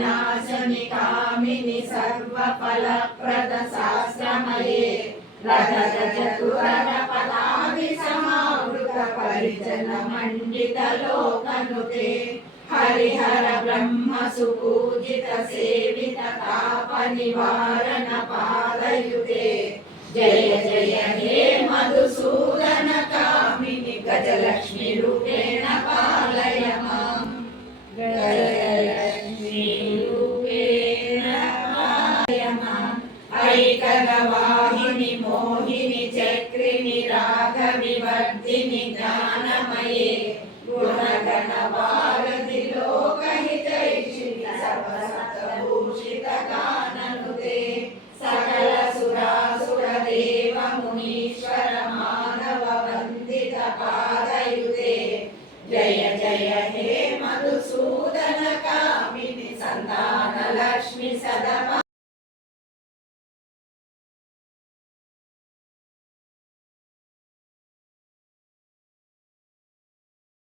नाशनि कामिनि सर्वफलप्रद शास्त्रमये रथगजतुरगपदाभि समावृत परिजन मण्डित लोकनुते हरिहर ब्रह्म सुपूजित सेवित ताप निवारण पादयुते जय जय हे मधुसूदन कामिनि गजलक्ष्मी रूपेण पालय मां गजलक्ष्मी रूपेण पालय माम् ऐकगवाहिनि मोहिनि चक्रिणि रागविवर्धिनि ज्ञानमये गुणगण वारधि लोकहितैषिणि सर्वसत्त्वभूषित काननुते सकल सुरासुर देव मुनीश्वर मानव वन्दित पादयुते जय जय हे मधुसूदन कामिनि संतान लक्ष्मी सदा